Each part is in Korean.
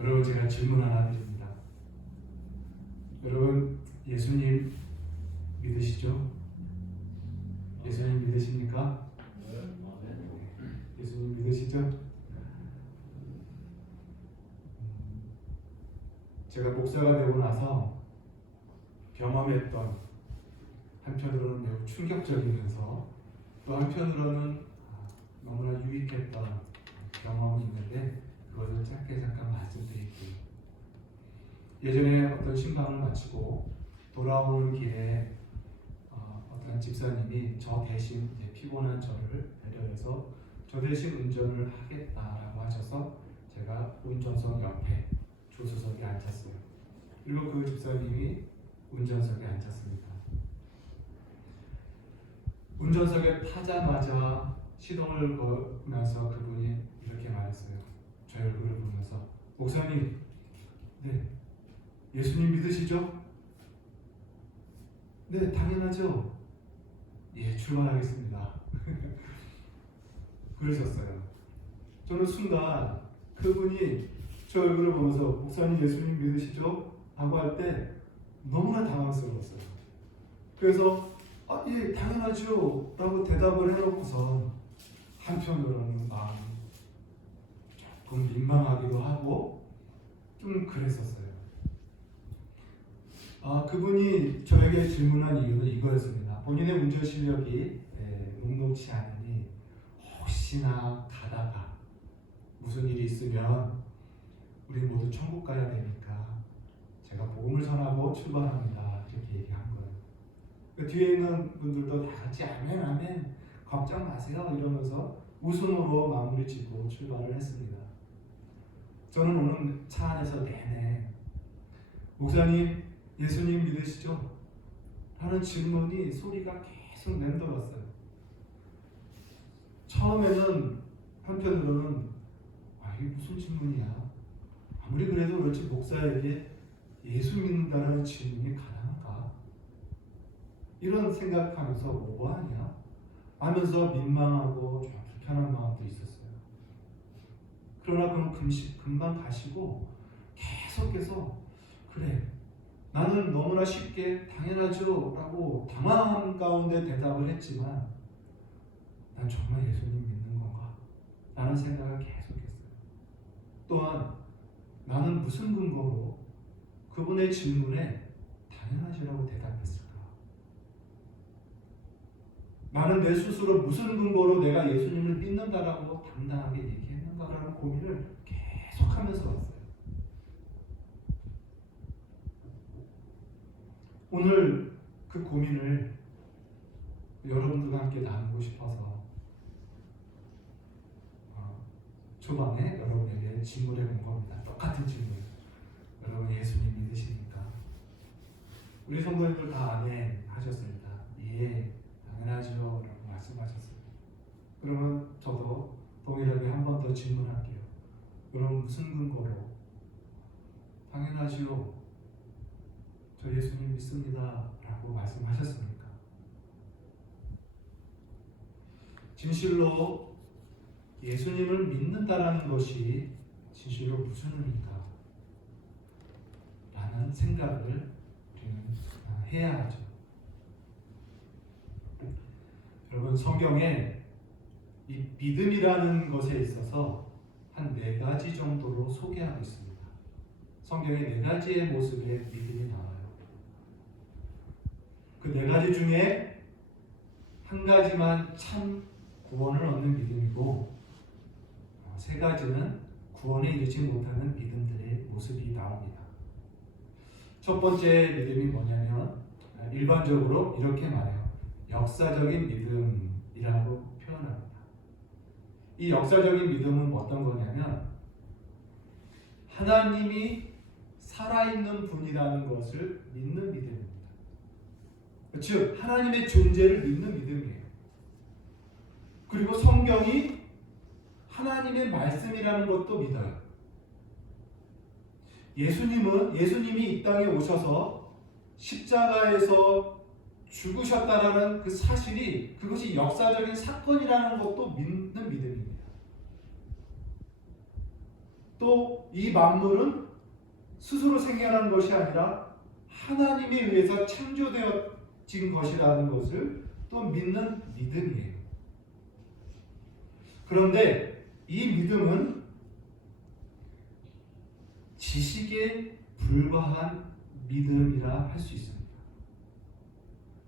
여러분, 제가 질문 하나 드립니다. 여러분, 예수님 믿으시죠? 예수님 믿으십니까? 예수님 믿으시죠? 제가 목사가 되고 나서 경험했던, 한편으로는 매우 충격적이면서 또 한편으로는 너무나 유익했던 경험이 있는데, 그것을 짧게 잠깐 말씀드릴게요. 예전에 어떤 신방을 마치고 돌아오는 길에 어떤 집사님이 저 대신 피곤한 저를 배려해서 저 대신 운전을 하겠다라고 하셔서 제가 운전석 옆에 조수석에 앉았어요. 그리고 그 집사님이 운전석에 앉았습니다. 운전석에 타자마자 시동을 걸면서 그분이 이렇게 말했어요. 저 얼굴을 보면서, 목사님, 네, 예수님 믿으시죠? 네, 당연하죠. 예, 출발하겠습니다. 그러셨어요. 저는 순간 그분이 저 얼굴을 보면서 목사님 예수님 믿으시죠? 라고 할 때 너무나 당황스러웠어요. 그래서 예, 당연하죠 라고 대답을 해놓고선 한편으로는 마음이 조금 민망하기도 하고 좀 그랬었어요. 그분이 저에게 질문한 이유는 이거였습니다. 본인의 운전 실력이 녹록치 않으니 혹시나 가다가 무슨 일이 있으면 우리 모두 천국 가야 되니까 제가 복음을 전하고 출발합니다. 이렇게 얘기한 거예요. 그 뒤에 있는 분들도 다 같이 아멘 아멘 걱정 마세요 이러면서 웃음으로 마무리 짓고 출발을 했습니다. 저는 오늘 차 안에서 내내 목사님 예수님 믿으시죠? 하는 질문이 소리가 계속 맴돌았어요. 처음에는 한편으로는 이게 무슨 질문이야? 아무리 그래도 그렇지 목사에게 예수 믿는다는 질문이 가능한가? 이런 생각하면서 뭐하냐? 하면서 민망하고 좀 불편한 마음도 있었어요. 그러나 그럼 금방 가시고 계속해서 그래 나는 너무나 쉽게 당연하죠 라고 당황한 가운데 대답을 했지만 난 정말 예수님 믿는 건가? 라는 생각을 계속했어요. 또한 나는 무슨 근거로 그분의 질문에 당연하시라고 대답했을까? 나는 내 스스로 무슨 근거로 내가 예수님을 믿는다라고 당당하게 얘기했는가라는 고민을 계속하면서 왔어요. 오늘 그 고민을 여러분들과 함께 나누고 싶어서 초반에 여러분에게 질문해 본 겁니다. 똑같은 질문. 여러분 예수님 믿으십니까? 우리 성도님들 다 아멘 하셨습니다. 예, 당연하죠 라고 말씀하셨습니다. 그러면 저도 동일하게 한 번 더 질문할게요. 그럼 무슨 근거로 당연하지요 저 예수님 믿습니다 라고 말씀하셨습니까? 진실로 예수님을 믿는다라는 것이 진실로 무슨 의미인가? 라는 생각을 우리는 해야 하죠. 여러분 성경에 이 믿음이라는 것에 있어서 한 4가지 정도로 소개하고 있습니다. 성경에 4가지의 모습의 믿음이 나와요. 그 4가지 중에 한 가지만 참 구원을 얻는 믿음이고 3가지는 구원에 이르지 못하는 믿음들의 모습이 나옵니다. 첫 번째 믿음이 뭐냐면 일반적으로 이렇게 말해요. 역사적인 믿음이라고 표현합니다. 이 역사적인 믿음은 어떤 거냐면 하나님이 살아있는 분이라는 것을 믿는 믿음입니다. 즉 하나님의 존재를 믿는 믿음이에요. 그리고 성경이 하나님의 말씀이라는 것도 믿어요. 예수님이 이 땅에 오셔서 십자가에서 죽으셨다라는 그 사실이 그것이 역사적인 사건이라는 것도 믿는 믿음입니다. 또 이 만물은 스스로 생겨난 것이 아니라 하나님에 의해서 창조되어진 것이라는 것을 또 믿는 믿음이에요. 그런데 이 믿음은 지식에 불과한 믿음이라 할 수 있습니다.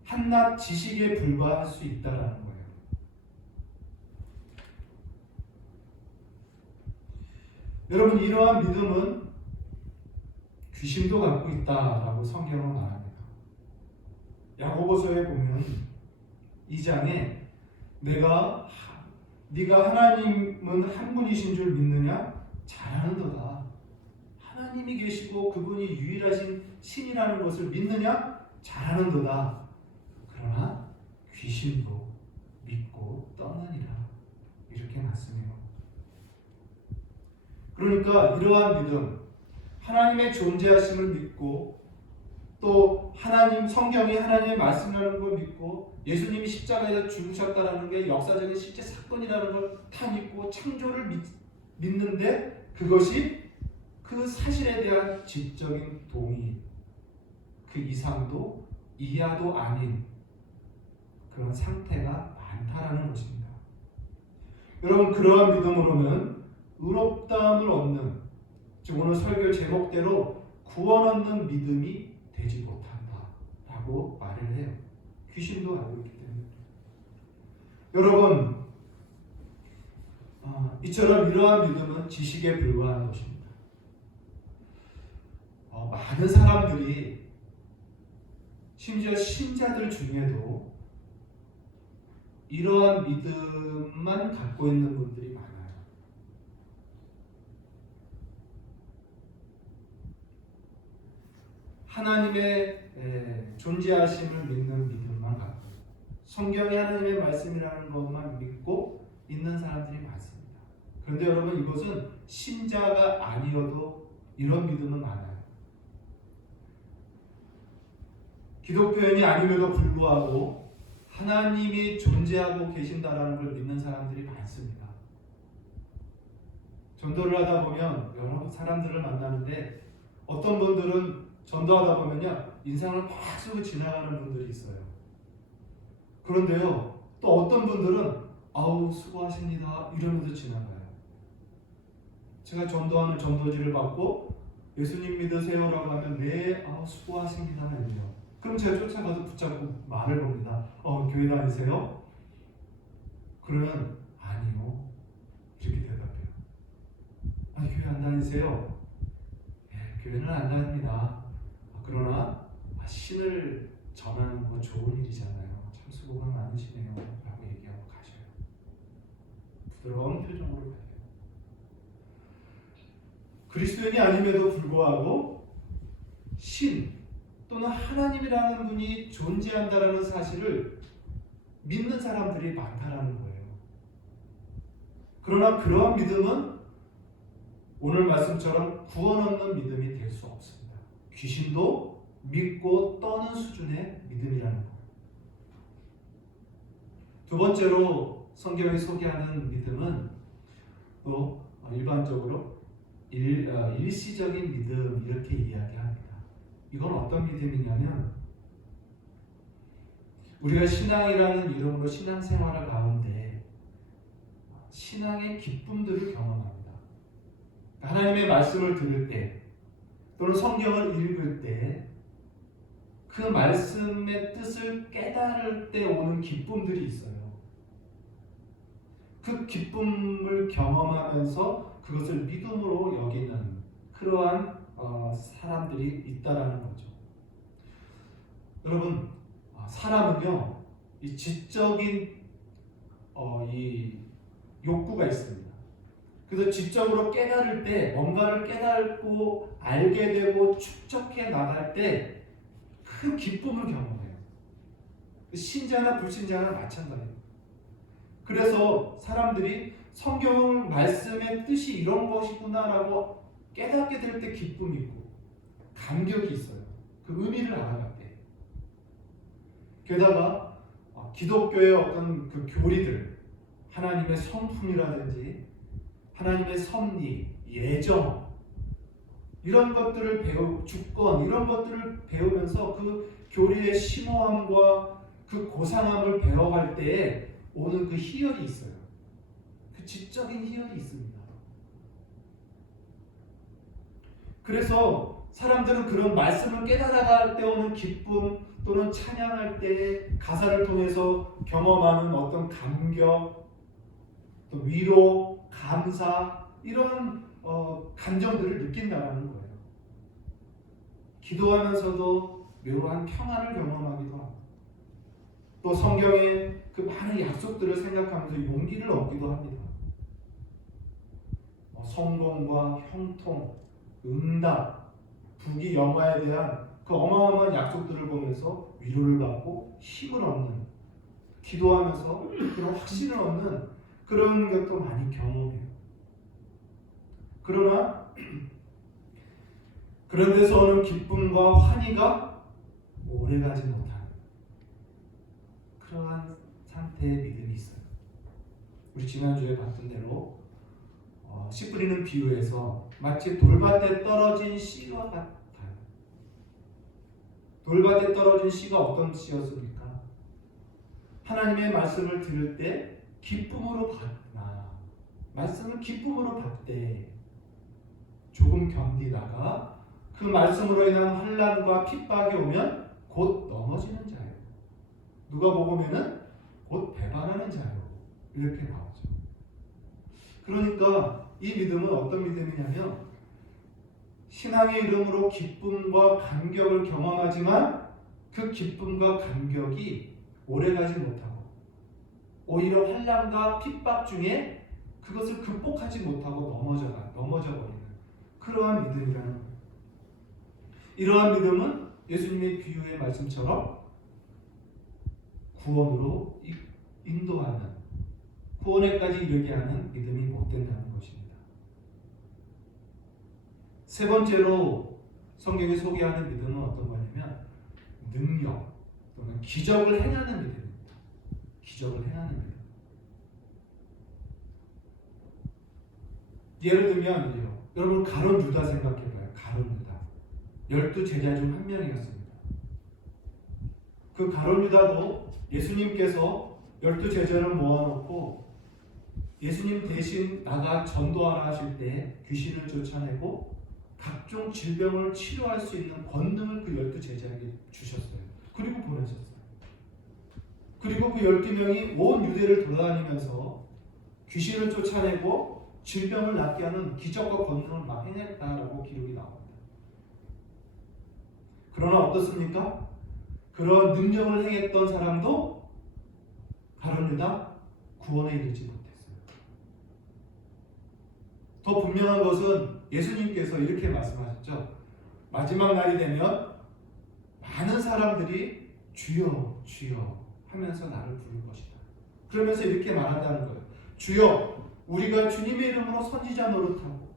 한낱 지식에 불과할 수 있다라는 거예요. 여러분, 이러한 믿음은 귀신도 갖고 있다라고 성경은 말합니다. 야고보서에 보면 2장에 네가 하나님은 한 분이신 줄 믿느냐? 잘하는도다. 하나님이 계시고 그분이 유일하신 신이라는 것을 믿느냐? 잘하는도다. 그러나 귀신도 믿고 떠나니라. 이렇게 말씀해요. 그러니까 이러한 믿음, 하나님의 존재하심을 믿고 또 하나님 성경이 하나님의 말씀이라는 걸 믿고 예수님이 십자가에서 죽으셨다라는 게 역사적인 실제 사건이라는 걸 다 믿고 창조를 믿는데 그것이 그 사실에 대한 지적인 동의, 그 이상도 이하도 아닌 그런 상태가 많다라는 것입니다. 여러분, 그러한 믿음으로는 의롭다함을 얻는, 즉 오늘 설교 제목대로 구원 얻는 믿음이 되지 못한다라고 말을 해요. 귀신도 알고 있기 때문에. 여러분, 이처럼 이러한 믿음은 지식에 불과한 것입니다. 많은 사람들이 심지어 신자들 중에도 이러한 믿음만 갖고 있는 분들이 많아요. 하나님의 존재하심을 믿는 믿음만 갖고 성경이 하나님의 말씀이라는 것만 믿고 있는 사람들이 많습니다. 그런데 여러분, 이것은 신자가 아니어도 이런 믿음은 많아요. 기독교인이 아님에도 불구하고 하나님이 존재하고 계신다라는 걸 믿는 사람들이 많습니다. 전도를 하다 보면 여러 사람들을 만나는데 어떤 분들은 전도하다 보면요 인상을 팍 쓰고 지나가는 분들이 있어요. 그런데요 또 어떤 분들은 아우 수고하십니다 이러면서 지나가요. 제가 전도하는 전도지를 받고 예수님 믿으세요라고 하면 네 아우 수고하십니다 이래요. 그럼 제가 쫓아가서 붙잡고 말을 겁니다. 교회 다니세요? 그러면 아니요 이렇게 대답해요. 아니 교회 안 다니세요? 교회는 안 다닙니다. 그러나 신을 전하는 거 좋은 일이잖아요. 참 수고가 많으시네요 라고 얘기하고 가셔요. 부드러운 표정으로 가요. 그리스도인이 아님에도 불구하고 신 또는 하나님이라는 분이 존재한다라는 사실을 믿는 사람들이 많다라는 거예요. 그러나 그러한 믿음은 오늘 말씀처럼 구원 얻는 믿음이 될 수 없습니다. 귀신도 믿고 떠는 수준의 믿음이라는 거예요. 두 번째로 성경이 소개하는 믿음은 또 일반적으로 일시적인 믿음 이렇게 이야기합니다. 이건 어떤 믿음이냐면 우리가 신앙이라는 이름으로 신앙생활을 가운데 신앙의 기쁨들을 경험합니다. 하나님의 말씀을 들을 때 또는 성경을 읽을 때 그 말씀의 뜻을 깨달을 때 오는 기쁨들이 있어요. 그 기쁨을 경험하면서 그것을 믿음으로 여기는 그러한 사람들이 있다라는 거죠. 여러분, 사람은요, 이 지적인 이 욕구가 있습니다. 그래서 지적으로 깨달을 때, 뭔가를 깨닫고 알게 되고 축적해 나갈 때 그 기쁨을 경험해요. 신자나 불신자나 마찬가지예요. 그래서 사람들이 성경 말씀의 뜻이 이런 것이구나라고 깨닫게 될 때 기쁨이 있고 감격이 있어요. 그 의미를 알아갈 때. 게다가 기독교의 어떤 그 교리들, 하나님의 성품이라든지 하나님의 섭리, 예정 이런 것들을 주권 이런 것들을 배우면서 그 교리의 심오함과 그 고상함을 배워갈 때에 오는 그 희열이 있어요. 그 지적인 희열이 있습니다. 그래서 사람들은 그런 말씀을 깨달아갈 때 오는 기쁨 또는 찬양할 때 가사를 통해서 경험하는 어떤 감격, 또 위로, 감사 이런 감정들을 느낀다는 거예요. 기도하면서도 묘한 평안을 경험하기도 하고 또 성경의 그 많은 약속들을 생각하면서 용기를 얻기도 합니다. 성공과 형통, 응답, 부귀 영화에 대한 그 어마어마한 약속들을 보면서 위로를 받고 힘을 얻는, 기도하면서 그런 확신을 얻는 그런 것도 많이 경험해요. 그러나 그런 데서 오는 기쁨과 환희가 오래가지 못하는 그러한 상태의 믿음이 있어요. 우리 지난주에 봤던 대로 씨 뿌리는 비유에서 마치 돌밭에 떨어진 씨와 같아요. 돌밭에 떨어진 씨가 어떤 씨였습니까? 하나님의 말씀을 들을 때 기쁨으로 받나, 말씀을 기쁨으로 받되 조금 견디다가 그 말씀으로 인한 환난과 핍박이 오면 곧 넘어지는 자요. 누가 보면은 곧 배반하는 자요. 이렇게 나오죠. 그러니까 이 믿음은 어떤 믿음이냐면 신앙의 이름으로 기쁨과 감격을 경험하지만 그 기쁨과 감격이 오래가지 못하고 오히려 환난과 핍박 중에 그것을 극복하지 못하고 넘어져 버리는 그러한 믿음이라는 거예요. 이러한 믿음은 예수님의 비유의 말씀처럼 구원으로 인도하는, 구원에까지 이르게 하는 믿음이 못 된다는 것입니다. 세 번째로 성경이 소개하는 믿음은 어떤 거냐면 능력 또는 기적을 행하는 믿음입니다. 기적을 행하는 믿음. 예를 들면 여러분 가룟 유다 생각해봐요. 가룟 유다 12제자 중 한 명이었습니다. 그 가룟 유다도 예수님께서 12제자를 모아놓고 예수님 대신 나가 전도하라 하실 때 귀신을 쫓아내고 각종 질병을 치료할 수 있는 권능을 그 12제자에게 주셨어요. 그리고 보내셨어요. 그리고 그 12명이 온 유대를 돌아다니면서 귀신을 쫓아내고 질병을 낫게 하는 기적과 권능을 막 행했다라고 기록이 나옵니다. 그러나 어떻습니까? 그런 능력을 행했던 사람도 가룟 유다 구원에 이르지 못했어요. 더 분명한 것은 예수님께서 이렇게 말씀하셨죠. 마지막 날이 되면 많은 사람들이 주여 주여 하면서 나를 부를 것이다. 그러면서 이렇게 말한다는 거예요. 주여 우리가 주님의 이름으로 선지자 노릇하고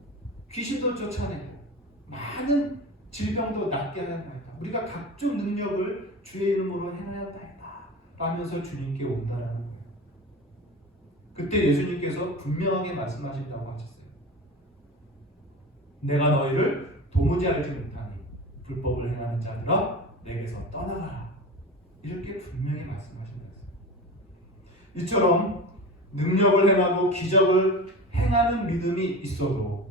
귀신도 쫓아내고 많은 질병도 낫게 하였나이다. 우리가 각종 능력을 주의 이름으로 행하였나이다 하면서 주님께 온다라는 거예요. 그때 예수님께서 분명하게 말씀하신다고 하셨어요. 내가 너희를 도무지 알지 못하니 불법을 행하는 자들아 내게서 떠나가라. 이렇게 분명히 말씀하신다 했어요. 이처럼 능력을 행하고 기적을 행하는 믿음이 있어도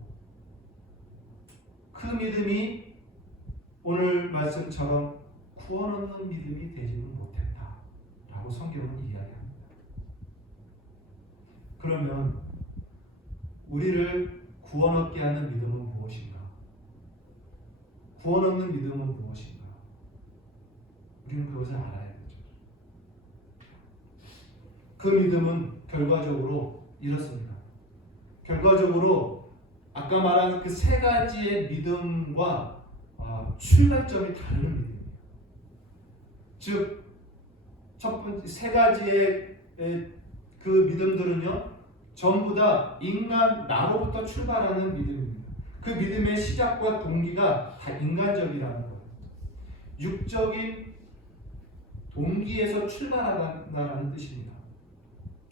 그 믿음이 오늘 말씀처럼 구원 얻는 믿음이 되지는 못했다라고 성경은 이야기합니다. 그러면 우리를 구원 얻게 하는 믿음은 무엇인가? 구원 얻는 믿음은 무엇인가? 우리는 그것을 알아야 되죠. 그 믿음은 결과적으로 이렇습니다. 결과적으로 아까 말한 그 세 가지의 믿음과 출발점이 다른 믿음이에요. 즉, 첫 번째 세 가지의 그 믿음들은요, 전부 다 인간 나로부터 출발하는 믿음입니다. 그 믿음의 시작과 동기가 다 인간적이라는 거예요. 육적인 동기에서 출발한다는 뜻입니다.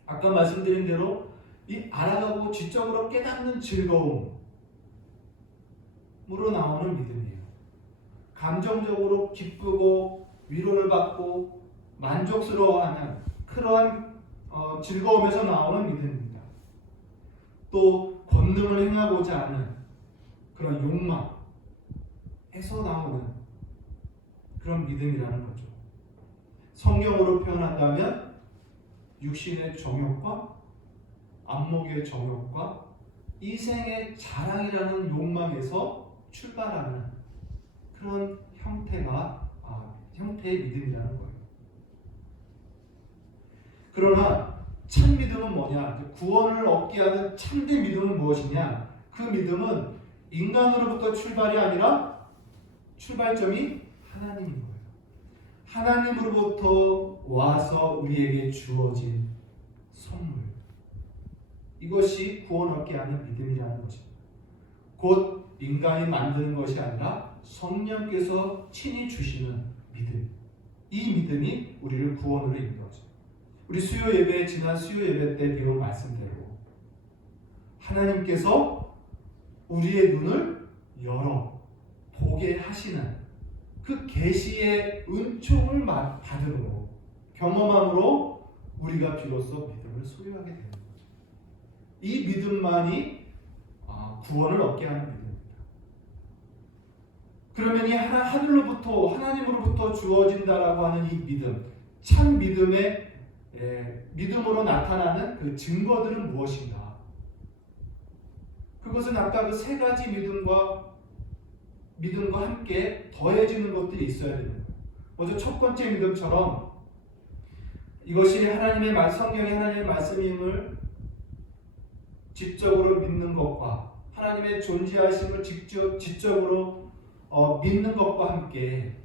아까 말씀드린 대로 이 알아가고 지적으로 깨닫는 즐거움으로 나오는 믿음이에요. 감정적으로 기쁘고 위로를 받고 만족스러워하는 그러한 즐거움에서 나오는 믿음입니다. 또 권능을 행하고자 하는 그런 욕망에서 나오는 그런 믿음이라는 거죠. 성경으로 표현한다면 육신의 정욕과 안목의 정욕과 이생의 자랑이라는 욕망에서 출발하는 그런 형태의 믿음이라는 거예요. 그러나 참 믿음은 뭐냐? 구원을 얻게 하는 참된 믿음은 무엇이냐? 그 믿음은 인간으로부터 출발이 아니라 출발점이 하나님인 거예요. 하나님으로부터 와서 우리에게 주어진 선물. 이것이 구원 얻게 하는 믿음이라는 것입니다. 곧 인간이 만드는 것이 아니라 성령께서 친히 주시는 믿음. 이 믿음이 우리를 구원으로 인도하죠. 우리 지난 수요 예배 때 배운 말씀대로 하나님께서 우리의 눈을 열어 보게 하시는 그 계시의 은총을 받음으로 경험함으로 우리가 비로소 믿음을 소유하게 되는 거죠. 이 믿음만이 구원을 얻게 하는 믿음입니다. 그러면 이 하늘로부터 하나님으로부터 주어진다라고 하는 이 믿음, 참 믿음으로 나타나는 그 증거들은 무엇인가? 그것은 아까 그 세 가지 믿음과 함께 더해지는 것들이 있어야 되는 거예요. 먼저 첫 번째 믿음처럼 이것이 성경이 하나님의 말씀임을 지적으로 믿는 것과 하나님의 존재하심을 지적으로 믿는 것과 함께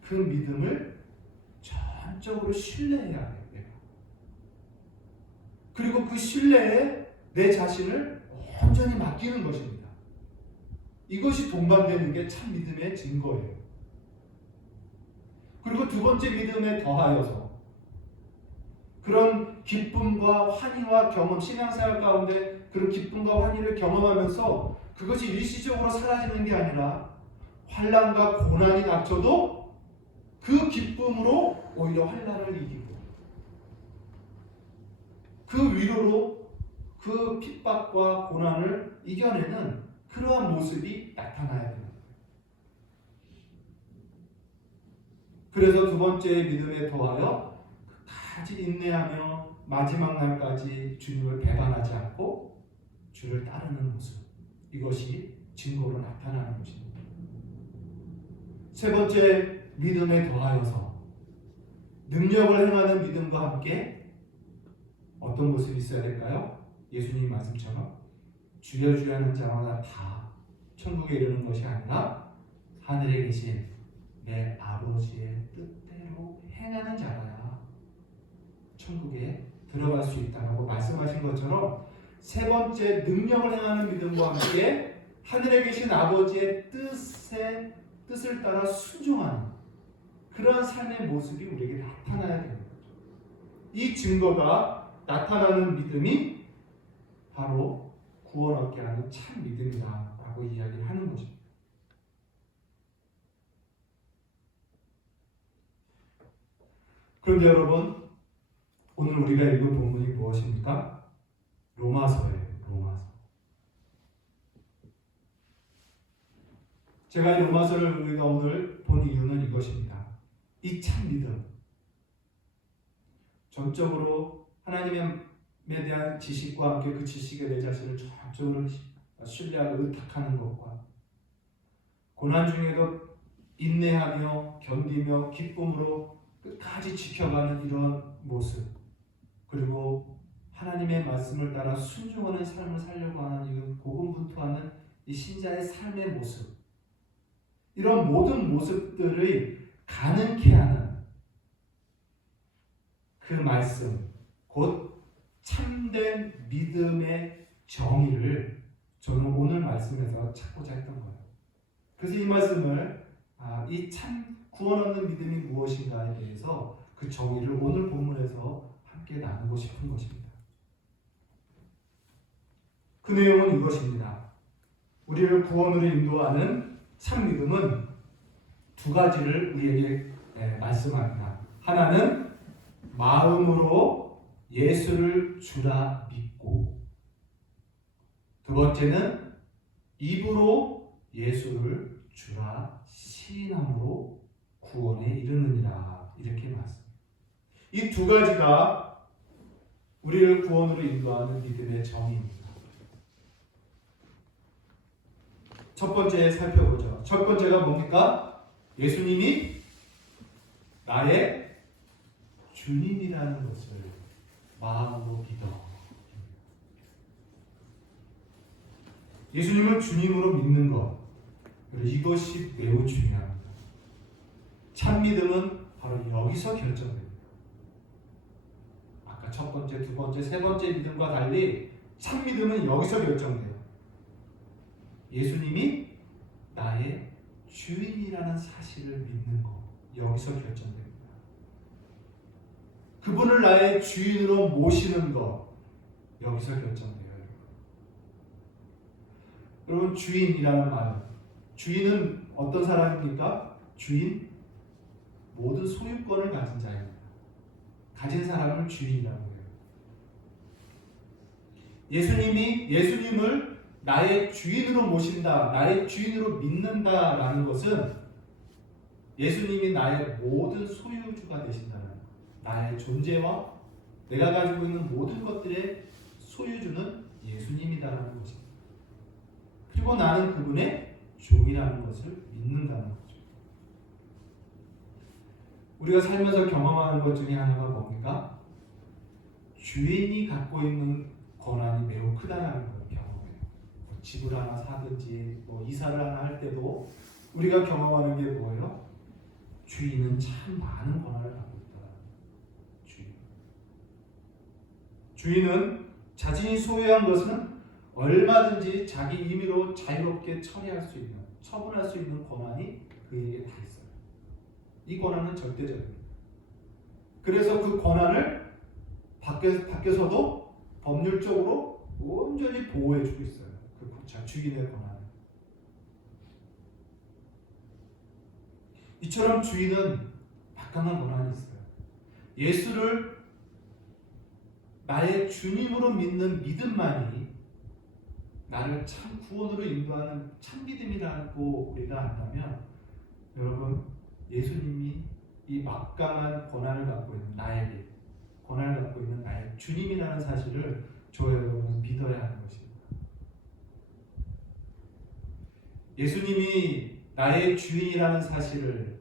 그 믿음을 전적으로 신뢰해야 돼요. 그리고 그 신뢰에 내 자신을 온전히 맡기는 것입니다. 이것이 동반되는 게 참 믿음의 증거예요. 그리고 두 번째 믿음에 더하여서 그런 기쁨과 환희와 경험, 신앙생활 가운데 그런 기쁨과 환희를 경험하면서 그것이 일시적으로 사라지는 게 아니라 환난과 고난이 닥쳐도 그 기쁨으로 오히려 환난을 이기고 그 위로로 그 핍박과 고난을 이겨내는 그러한 모습이 나타나야 됩니다. 그래서 두 번째 믿음에 더하여 끝까지 인내하며 마지막 날까지 주님을 배반하지 않고 주를 따르는 모습, 이것이 증거로 나타나는 것입니다. 세 번째 믿음에 더하여서 능력을 행하는 믿음과 함께 어떤 모습이 있어야 될까요? 예수님 말씀처럼 주여 주여 하는 자마다 다 천국에 이르는 것이 아니라 하늘에 계신 내 아버지의 뜻대로 행하는 자라야 천국에 들어갈 수 있다고 말씀하신 것처럼 세 번째 능력을 행하는 믿음과 함께 하늘에 계신 아버지의 뜻을 따라 순종하는 그러한 삶의 모습이 우리에게 나타나야 되는 거죠. 이 증거가 나타나는 믿음이 바로 구원 얻게 하는 참 믿음이다라고 이야기를 하는 것입니다. 그런데 여러분, 오늘 우리가 읽은 본문이 무엇입니까? 로마서예요. 로마서. 제가 이 로마서를 우리가 오늘 본 이유는 이것입니다. 이 참 믿음, 전적으로 하나님에 대한 지식과 함께 그 지식에 내 자신을 전적으로 신뢰하고 의탁하는 것과 고난 중에도 인내하며 견디며 기쁨으로 끝까지 지켜가는 이런 모습, 그리고 하나님의 말씀을 따라 순종하는 삶을 살려고 하는 이 고군분투하는 이 신자의 삶의 모습, 이런 모든 모습들을 가능케 하는 그 말씀, 곧 참된 믿음의 정의를 저는 오늘 말씀에서 찾고자 했던 거예요. 그래서 이 말씀을 이 참 구원 얻는 믿음이 무엇인가에 대해서 그 정의를 오늘 본문에서 함께 나누고 싶은 것입니다. 그 내용은 이것입니다. 우리를 구원으로 인도하는 참 믿음은 두 가지를 우리에게 말씀합니다. 하나는 마음으로 예수를 주라 믿고, 두 번째는 입으로 예수를 주라 시인함으로 구원에 이르느니라. 이렇게 말씀합니다. 이 두 가지가 우리를 구원으로 인도하는 믿음의 정의입니다. 첫 번째 살펴보죠. 첫 번째가 뭡니까? 예수님이 나의 주님이라는 것을 마음으로 믿어. 예수님을 주님으로 믿는 것, 이것이 매우 중요합니다. 참 믿음은 바로 여기서 결정됩니다. 아까 첫 번째, 두 번째, 세 번째 믿음과 달리 참 믿음은 여기서 결정돼요. 예수님이 나의 주인이라는 사실을 믿는 것, 여기서 결정됩니다. 그분을 나의 주인으로 모시는 것, 여기서 결정돼요. 여러분, 주인이라는 말, 주인은 어떤 사람입니까? 주인, 모든 소유권을 가진 자입니다. 가진 사람을 주인이라고 해요. 예수님을 나의 주인으로 모신다, 나의 주인으로 믿는다라는 것은 예수님이 나의 모든 소유주가 되신다는, 나의 존재와 내가 가지고 있는 모든 것들의 소유주는 예수님이다라는 것입니다. 그리고 나는 그분의 종이라는 것을 믿는다는 거죠. 우리가 살면서 경험하는 것 중에 하나가 뭡니까? 주인이 갖고 있는 권한이 매우 크다는 걸 경험해요. 집을 하나 사든지 이사를 하나 할 때도 우리가 경험하는 게 뭐예요? 주인은 참 많은 권한을 갖고 있다. 주인은 자신이 소유한 것은 얼마든지 자기 임의로 자유롭게 처리할 수 있는, 처분할 수 있는 권한이 그에게 다 있어요. 이 권한은 절대적입니다. 그래서 그 권한을 밖에서도 법률적으로 온전히 보호해주고 있어요. 그 주인의 권한을. 이처럼 주인은 막강한 권한이 있어요. 예수를 나의 주님으로 믿는 믿음만이 나를 참 구원으로 인도하는 참 믿음이라고 우리가 안다면, 여러분, 예수님이 이 막강한 권한을 갖고 있는 나에게, 권한을 갖고 있는 나의 주님이라는 사실을 저와 여러분은 믿어야 하는 것입니다. 예수님이 나의 주인이라는 사실을,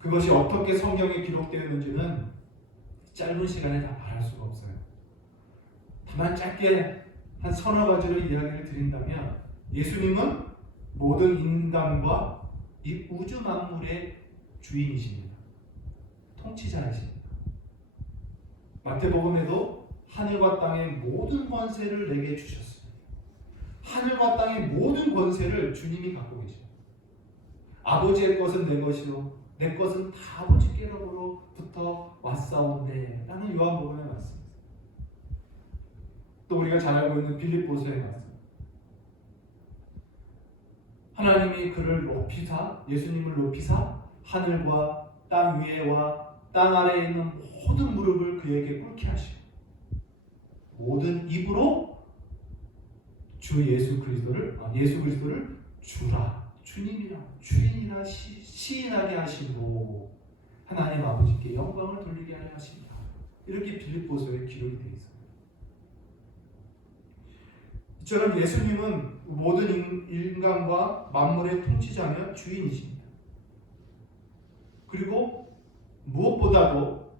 그것이 어떻게 성경에 기록되었는지는 짧은 시간에 다 말할 수가 없어요. 다만 짧게 한 서너 가지로 이야기를 드린다면, 예수님은 모든 인간과 이 우주 만물의 주인이십니다. 통치자이십니다. 마태복음에도 하늘과 땅의 모든 권세를 내게 주셨습니다. 하늘과 땅의 모든 권세를 주님이 갖고 계십니다. 아버지의 것은 내 것이요 내 것은 다 아버지께로부터 왔사온데 라는 요한복음의 말씀, 또 우리가 잘 알고 있는 빌립보서의 말씀, 하나님이 그를 높이사, 예수님을 높이사 하늘과 땅 위에와 땅 아래에 있는 모든 무릎을 그에게 꿇게 하시고 모든 입으로 주 예수 그리스도를 주라, 주님이라, 주인이라 시인하게 하시고 하나님 아버지께 영광을 돌리게 하려 하십니다. 이렇게 빌립보서에 기록이 되어 있습니다. 이처럼 예수님은 모든 인간과 만물의 통치자며 주인이십니다. 그리고 무엇보다도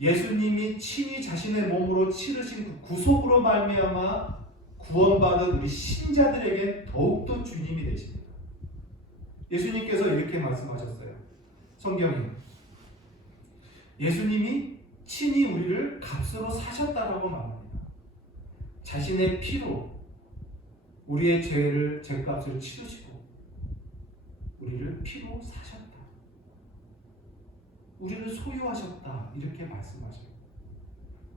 예수님이 친히 자신의 몸으로 치르신 그 구속으로 말미암아 구원받은 우리 신자들에게 더욱더 주님이 되십니다. 예수님께서 이렇게 말씀하셨어요. 성경에 예수님이 친히 우리를 값으로 사셨다라고 말합니다. 자신의 피로 우리의 죄값을 치르시고 우리를 피로 사셨다. 우리를 소유하셨다. 이렇게 말씀하셔요.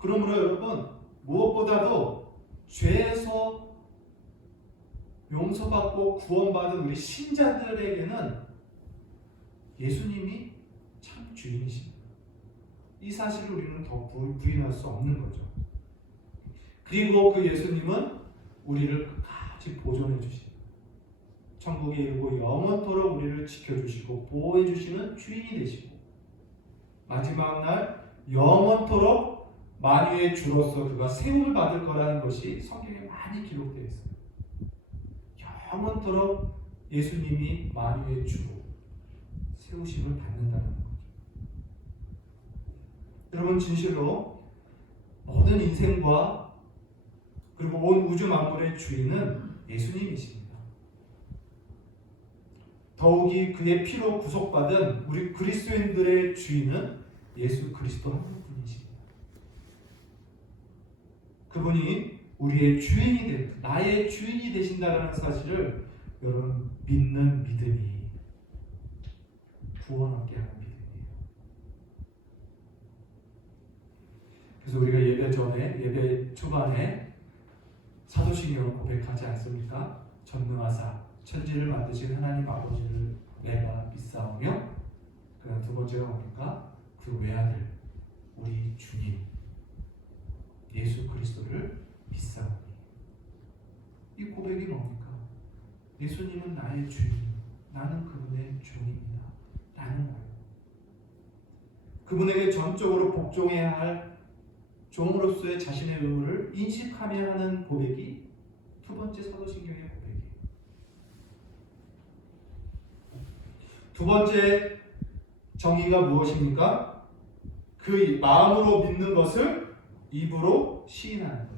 그러므로 여러분 무엇보다도 죄에서 용서받고 구원받은 우리 신자들에게는 예수님이 참 주인이십니다. 이 사실을 우리는 더 부인할 수 없는 거죠. 그리고 그 예수님은 우리를 끝까지 보존해 주십니다. 천국에 이르고 영원토록 우리를 지켜주시고 보호해 주시는 주인이 되시고 마지막 날 영원토록 만유의 주로서 그가 세움을 받을 거라는 것이 성경에 많이 기록되어 있어요. 영원토록 예수님이 만유의 주로 세우심을 받는다는 거죠. 여러분 진실로 모든 인생과 그리고 온 우주 만물의 주인은 예수님이십니다. 더욱이 그의 피로 구속받은 우리 그리스도인들의 주인은 예수 그리스도 한 분이십니다. 그분이 우리의 주인이 나의 주인이 되신다는 사실을 여러분 믿는 믿음이 구원 얻게 하는 믿음이에요. 그래서 우리가 예배 전에, 예배 초반에 사도신경을 고백하지 않습니까? 전능하사 천지를 만드신 하나님 아버지를 내가 믿사오며, 그다음 두 번째가 뭡니까? 그 외아들 우리 주님 예수 그리스도를 믿사오니. 이 고백이 뭡니까? 예수님은 나의 주인, 나는 그분의 종입니다. 라는 거예요. 그분에게 전적으로 복종해야 할 종으로서의 자신의 의무를 인식하며 하는 고백이 두 번째 사도신경의 고백이에요. 두 번째 정의가 무엇입니까? 그 마음으로 믿는 것을 입으로 시인하는 거예요.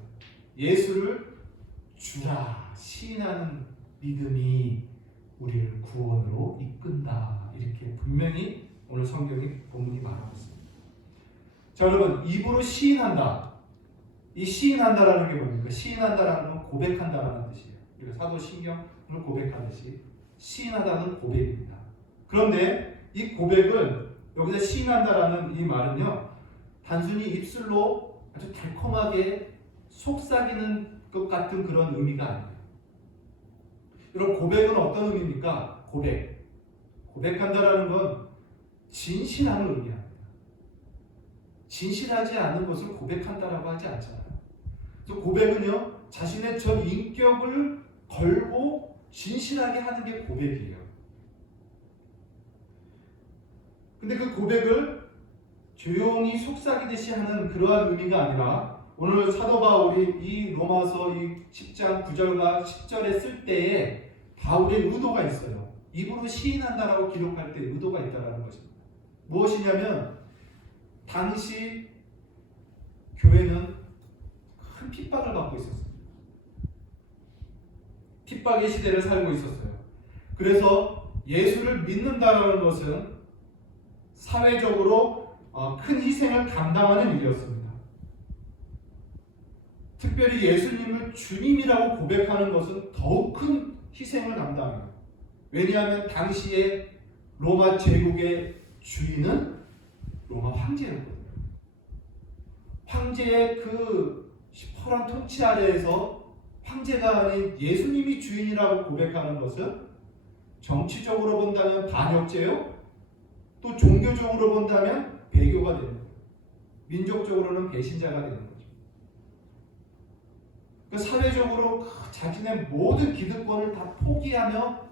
예수를 주라 시인하는 믿음이 우리를 구원으로 이끈다. 이렇게 분명히 오늘 성경이 본문이 말하고 있습니다. 자, 여러분 입으로 시인한다. 이 시인한다라는 게 뭡니까? 시인한다라는 건 고백한다라는 뜻이에요. 우리가 사도신경을 고백하듯이 시인하다는 고백입니다. 그런데 이 고백은 여기서 시인한다라는 이 말은요, 단순히 입술로 아주 달콤하게 속삭이는 것 같은 그런 의미가 아니에요. 여러분 고백은 어떤 의미입니까? 고백한다라는 건 진실함을 의미합니다. 진실하지 않은 것을 고백한다라고 하지 않잖아요. 그래서 고백은요, 자신의 전 인격을 걸고 진실하게 하는 게 고백이에요. 근데 그 고백을 조용히 속삭이듯이 하는 그러한 의미가 아니라, 오늘 사도 바울이 이 로마서 이 10장 9절과 10절에 쓸 때에 바울의 의도가 있어요. 입으로 시인한다라고 기록할 때 의도가 있다라는 것입니다. 무엇이냐면 당시 교회는 큰 핍박을 받고 있었습니다. 핍박의 시대를 살고 있었어요. 그래서 예수를 믿는다라는 것은 사회적으로 큰 희생을 감당하는 일이었습니다. 특별히 예수님을 주님이라고 고백하는 것은 더욱 큰 희생을 감당해요. 왜냐하면 당시에 로마 제국의 주인은 로마 황제였거든요. 황제의 그 시퍼런 통치 아래에서 황제가 아닌 예수님이 주인이라고 고백하는 것은 정치적으로 본다면 반역죄요, 또 종교적으로 본다면 배교가 되는 거예요. 민족적으로는 배신자가 되는 거죠. 그러니까 사회적으로 자신의 모든 기득권을 다 포기하며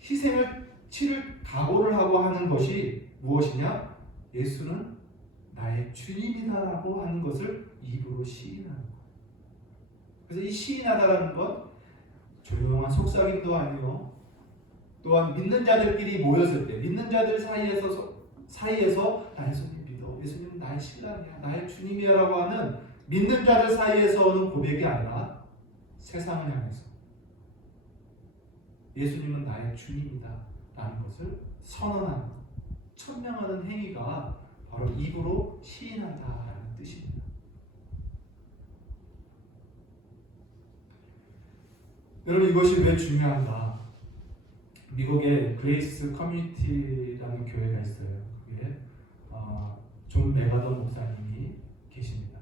희생을 치를 각오를 하고 하는 것이 무엇이냐? 예수는 나의 주님이다라고 하는 것을 입으로 시인하는 거예요. 그래서 이 시인하다라는 건 조용한 속삭임도 아니고, 또한 믿는 자들끼리 모였을 때, 믿는 자들 사이에서 나 예수님 믿어, 예수님은 나의 신랑이야, 나의 주님이야라고 하는 믿는 자들 사이에서 오는 고백이 아니라 세상을 향해서 예수님은 나의 주님이다 라는 것을 선언하는, 천명하는 행위가 바로 입으로 시인한다라는 뜻입니다. 여러분 이것이 왜 중요한가? 미국에 그레이스 커뮤니티라는 교회가 있어요. 그게 존 메가던 목사님이 계십니다.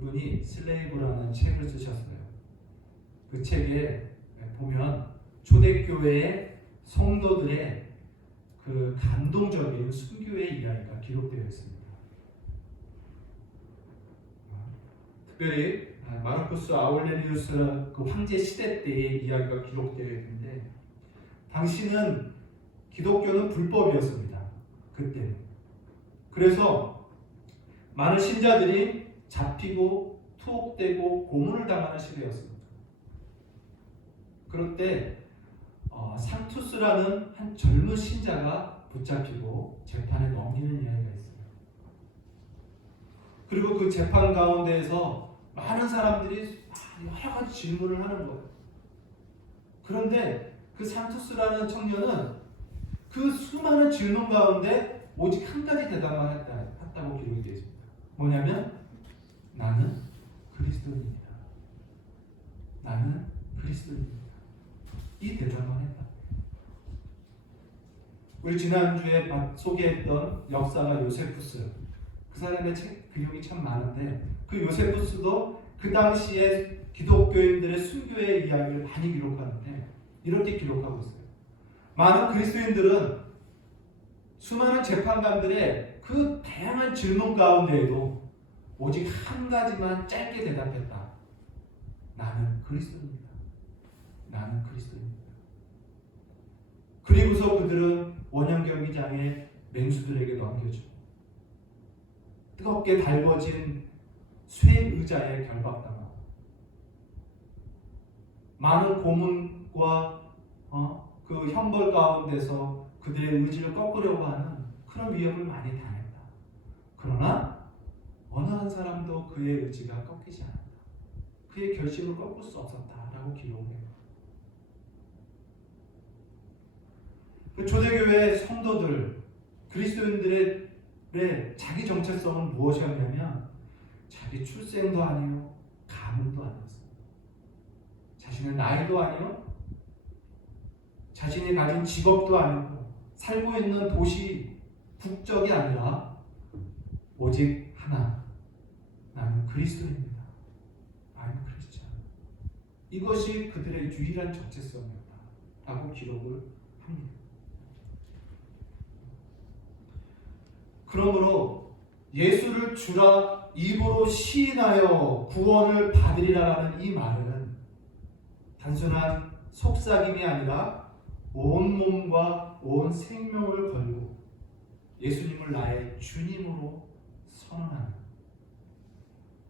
그분이 슬레이브라는 책을 쓰셨어요. 그 책에 보면 초대교회의 성도들의 그 감동적인 순교의 이야기가 기록되어 있습니다. 특별히 마르쿠스 아울레리우스 그 황제 시대 때의 이야기가 기록되어 있는데, 당시는 기독교는 불법이었습니다. 그때는. 그래서 많은 신자들이 잡히고 투옥되고 고문을 당하는 시대였습니다. 그럴 때 산투스라는 한 젊은 신자가 붙잡히고 재판에 넘기는 이야기가 있어요. 그리고 그 재판 가운데에서 많은 사람들이 여러 가지 질문을 하는 거예요. 그런데 그 산투스라는 청년은 그 수많은 질문 가운데 오직 한 가지 대답만 했다고 기록이 되어 있습니다. 뭐냐면 나는 그리스도인입니다. 나는 그리스도인입니다. 이 대답만 했다. 우리 지난주에 소개했던 역사가 요세푸스, 그 사람의 책 기록이 참 많은데 그 요세푸스도 그 당시에 기독교인들의 순교의 이야기를 많이 기록하는데 이렇게 기록하고 있어요. 많은 그리스도인들은 수많은 재판관들의 그 다양한 질문 가운데에도 오직 한 가지만 짧게 대답했다. 나는 그리스도입니다. 나는 그리스도입니다. 그리고서 그들은 원형 경기장에 맹수들에게 넘겨주고 뜨겁게 달궈진 쇠 의자에 결박당하고 많은 고문과 그 형벌 가운데서 그들의 의지를 꺾으려고 하는 그런 위협을 많이 당했다. 그러나 어느 한 사람도 그의 의지가 꺾이지 않았다. 그의 결심을 꺾을 수 없었다라고 기록해요. 그 초대교회 성도들, 그리스도인들의 자기 정체성은 무엇이었냐면 자기 출생도 아니요, 가문도 아니었어요. 자신의 나이도 아니요, 자신이 가진 직업도 아니고, 살고 있는 도시, 국적이 아니라 오직 하나, 나는 그리스도입니다. I'm Christian. 이것이 그들의 유일한 정체성이었다 라고 기록을 합니다. 그러므로 예수를 주라 입으로 시인하여 구원을 받으리라라는 이 말은 단순한 속삭임이 아니라 온 몸과 온 생명을 걸고 예수님을 나의 주님으로 선언하는,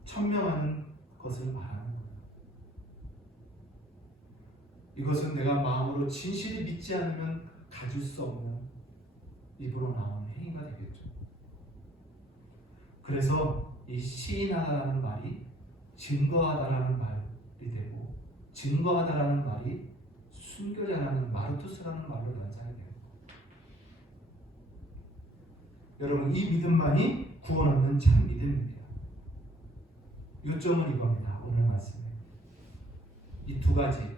천명하는 것을 말하는 겁니다. 이것은 내가 마음으로 진실히 믿지 않으면 가질 수 없는 입으로 나오는 행위가 되겠죠. 그래서 이 시인하다라는 말이 증거하다라는 말이 되고, 증거하다라는 말이 순교자라는 마르투스라는 말로 연상이 돼요. 여러분, 이 믿음만이 구원 얻는 참 믿음입니다. 요점은 이겁니다. 오늘 말씀에 이 두 가지,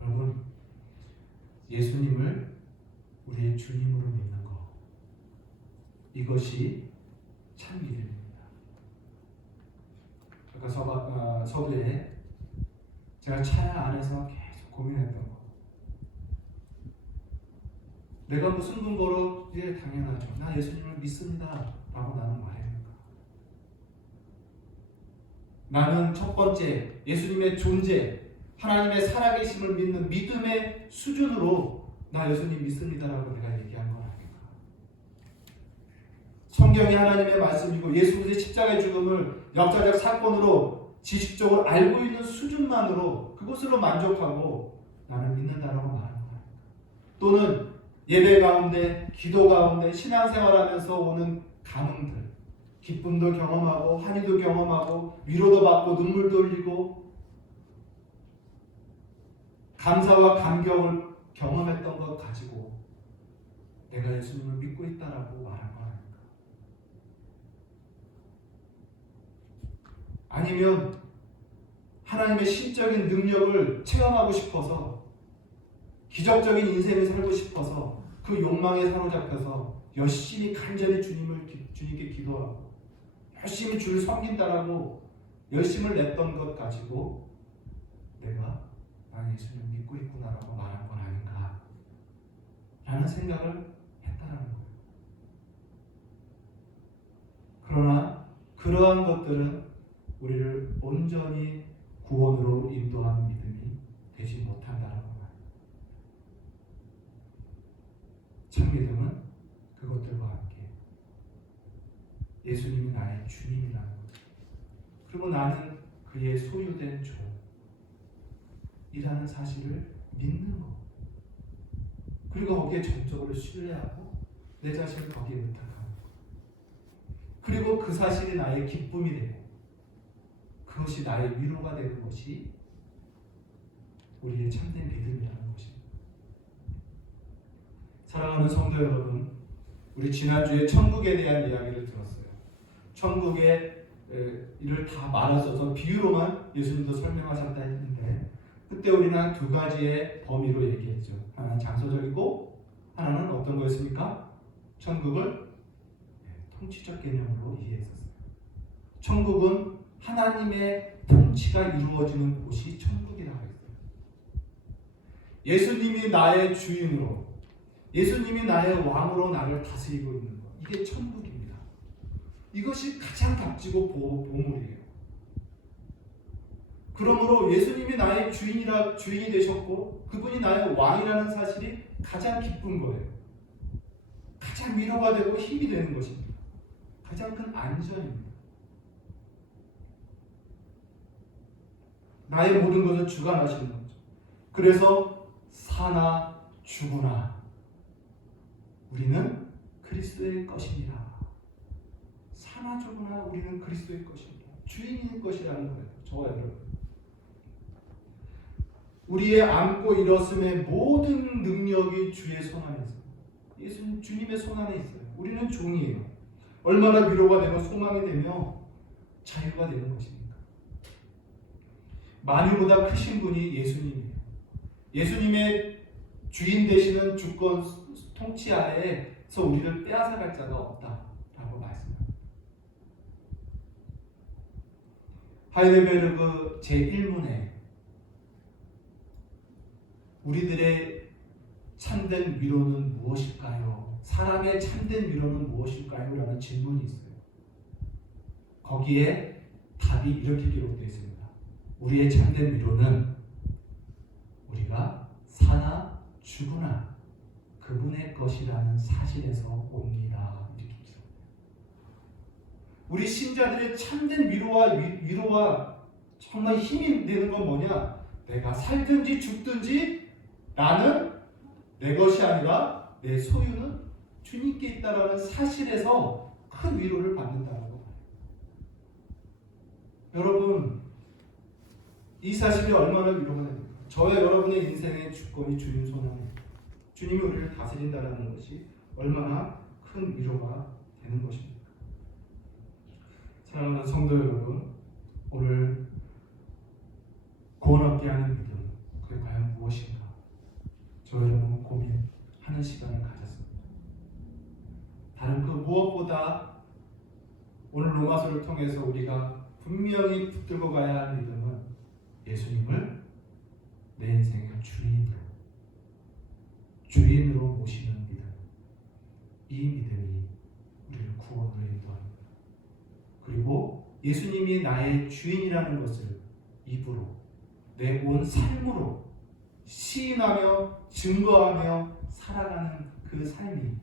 여러분, 예수님을 우리의 주님으로 믿는 것, 이것이 참 믿음입니다. 아까 서두에 제가 차 안에서 계속 고민했던 거, 내가 무슨 근거로 예, 당연하죠, 나 예수님을 믿습니다 라고 나는 말합니까? 나는 첫 번째 예수님의 존재, 하나님의 살아계심을 믿는 믿음의 수준으로 나 예수님 믿습니다라고 내가 얘기한 건 아닙니까? 성경이 하나님의 말씀이고 예수 그리스도의 십자가의 죽음을 역사적 사건으로 지식적으로 알고 있는 수준만으로 그것으로 만족하고 나는 믿는다라고 말하는 거야. 또는 예배 가운데, 기도 가운데, 신앙생활하면서 오는 감흥들, 기쁨도 경험하고 환희도 경험하고 위로도 받고 눈물도 흘리고 감사와 감격을 경험했던 것 가지고 내가 예수님을 믿고 있다라고 말한 거 아닙니까? 아니면 하나님의 신적인 능력을 체험하고 싶어서, 기적적인 인생을 살고 싶어서 그 욕망에 사로잡혀서 열심히 간절히 주님께 기도하고 열심히 주를 섬긴다라고 열심을 냈던 것 가지고 내가 예수님 믿고 있구나라고 말한 건 아닌가 라는 생각을 했다라는 거예요. 그러나 그러한 것들은 우리를 온전히 구원으로 인도하는 믿음이 되지 못한다라는 거예요. 참 믿음은 그것들과 함께 예수님이 나의 주님이라는 것, 그리고 나는 그의 소유된 종이라는 사실을 믿는 것, 그리고 거기에 전적으로 신뢰하고 내 자신을 거기에 의탁하는 것, 그리고 그 사실이 나의 기쁨이 되고 그것이 나의 위로가 되는 것이 우리의 참된 믿음이라는 것입니다. 사랑하는 성도 여러분, 우리 지난주에 천국에 대한 이야기를 들었어요. 천국의 이를 다 말하셔서 비유로만 예수님도 설명하셨다 했는데, 그때 우리는 한 두 가지의 범위로 얘기했죠. 하나는 장소적이고 하나는 어떤 거였습니까? 천국을 통치적 개념으로 이해했었어요. 천국은 하나님의 통치가 이루어지는 곳이 천국이라고 했어요. 예수님이 나의 주인으로, 예수님이 나의 왕으로 나를 다스리고 있는 것, 이게 천국입니다. 이것이 가장 값지고 보물이에요. 그러므로 예수님이 나의 주인이 되셨고 그분이 나의 왕이라는 사실이 가장 기쁜 거예요. 가장 위로가 되고 힘이 되는 것입니다. 가장 큰 안전입니다. 나의 모든 것을 주관하시는 거죠. 그래서 사나 죽으나 우리는 그리스도의 것이니라. 사나 죽으나 우리는 그리스도의 것이니라. 주인일 것이라는 거예요. 저와 여러분. 우리의 안고 일었음의 모든 능력이 주의 손 안에 있습니다. 예수님 주님의 손 안에 있어요. 우리는 종이에요. 얼마나 위로가 되고 소망이 되며 자유가 되는 것입니까? 만유보다 크신 분이 예수님이에요. 예수님의 주인 되시는 주권 통치 아래에서 우리를 빼앗아갈 자가 없다라고 말씀합니다. 하이델베르그 제1문에 우리들의 참된 위로는 무엇일까요? 사람의 참된 위로는 무엇일까요? 라는 질문이 있어요. 거기에 답이 이렇게 기록되어 있습니다. 우리의 참된 위로는 우리가 사나 죽으나 그분의 것이라는 사실에서 옵니다. 이렇게 기록해요. 우리 신자들의 참된 위로와 정말 힘이 되는 건 뭐냐? 내가 살든지 죽든지 나는 내 것이 아니라 내 소유는 주님께 있다라는 사실에서 큰 위로를 받는다는 거. 여러분, 이 사실이 얼마나 위로가 됩니까? 저와 여러분의 인생의 주권이 주님 손 안에, 주님이 우리를 다스린다는 것이 얼마나 큰 위로가 되는 것입니까? 사랑하는 성도 여러분, 오늘 구원 얻게 하는 믿음, 그게 과연 무엇인가? 저 여러분 고민하는 시간을 가졌습니다. 다른 그 무엇보다 오늘 로마서를 통해서 우리가 분명히 붙들고 가야 할 믿음은 예수님을 내 인생의 주인으로 모시는 믿음. 이 믿음이 우리를 구원으로 인도합니다. 그리고 예수님이 나의 주인이라는 것을 입으로 내 온 삶으로 시인하며 증거하며 살아가는 그 삶이,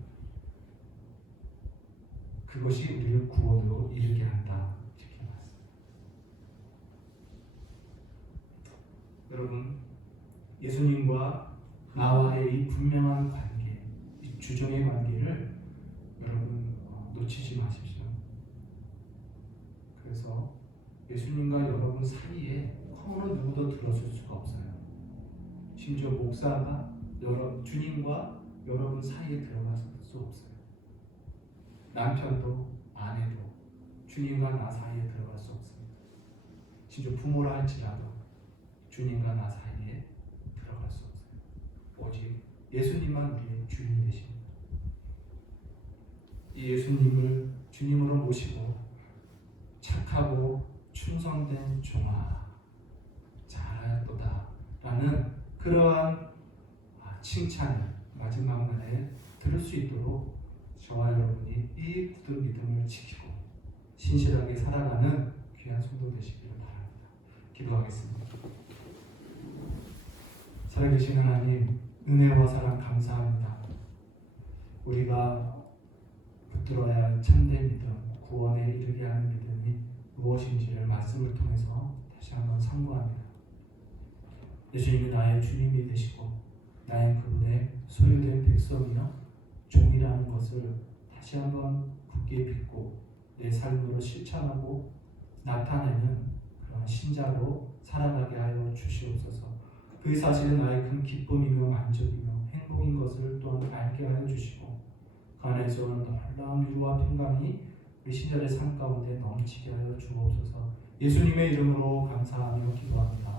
그것이 우리를 구원으로 이르게 한다. 이렇게 말했습니다. 여러분, 예수님과 나와의 이 분명한 관계, 이 주종의 관계를 여러분 놓치지 마십시오. 그래서 예수님과 여러분 사이에 어느 누구도 들어줄 수가 없어요. 심지어 목사가 주님과 여러분 사이에 들어갈 수 없어요. 남편도 아내도 주님과 나 사이에 들어갈 수 없습니다. 심지어 부모라 할지라도 주님과 나 사이에 들어갈 수 없어요. 오직 예수님만 우리의 주인이 되십니다. 이 예수님을 주님으로 모시고 착하고 충성된 종아 잘하였도다 라는 그러한 칭찬을 마지막 날에 들을 수 있도록 저와 여러분이 이 굳은 믿음을 지키고 신실하게 살아가는 귀한 성도 되시기를 바랍니다. 기도하겠습니다. 살아계신 하나님, 은혜와 사랑 감사합니다. 우리가 붙들어야 할 참된 믿음, 구원에 이르게 하는 믿음이 무엇인지를 말씀을 통해서 다시 한번 상고합니다. 예수님이 나의 주님이 되시고 나의 그분의 소유된 백성이요 종이라는 것을 다시 한번 굳게 믿고 내 삶으로 실천하고 나타내는 그런 신자로 살아가게 하여 주시옵소서. 그 사실은 나의 큰 기쁨이며 만족이며 행복인 것을 또한 알게 하여 주시고 그 안에서 놀라운 위로와 평강이 우리 신자의 삶 가운데 넘치게 하여 주옵소서. 예수님의 이름으로 감사하며 기도합니다.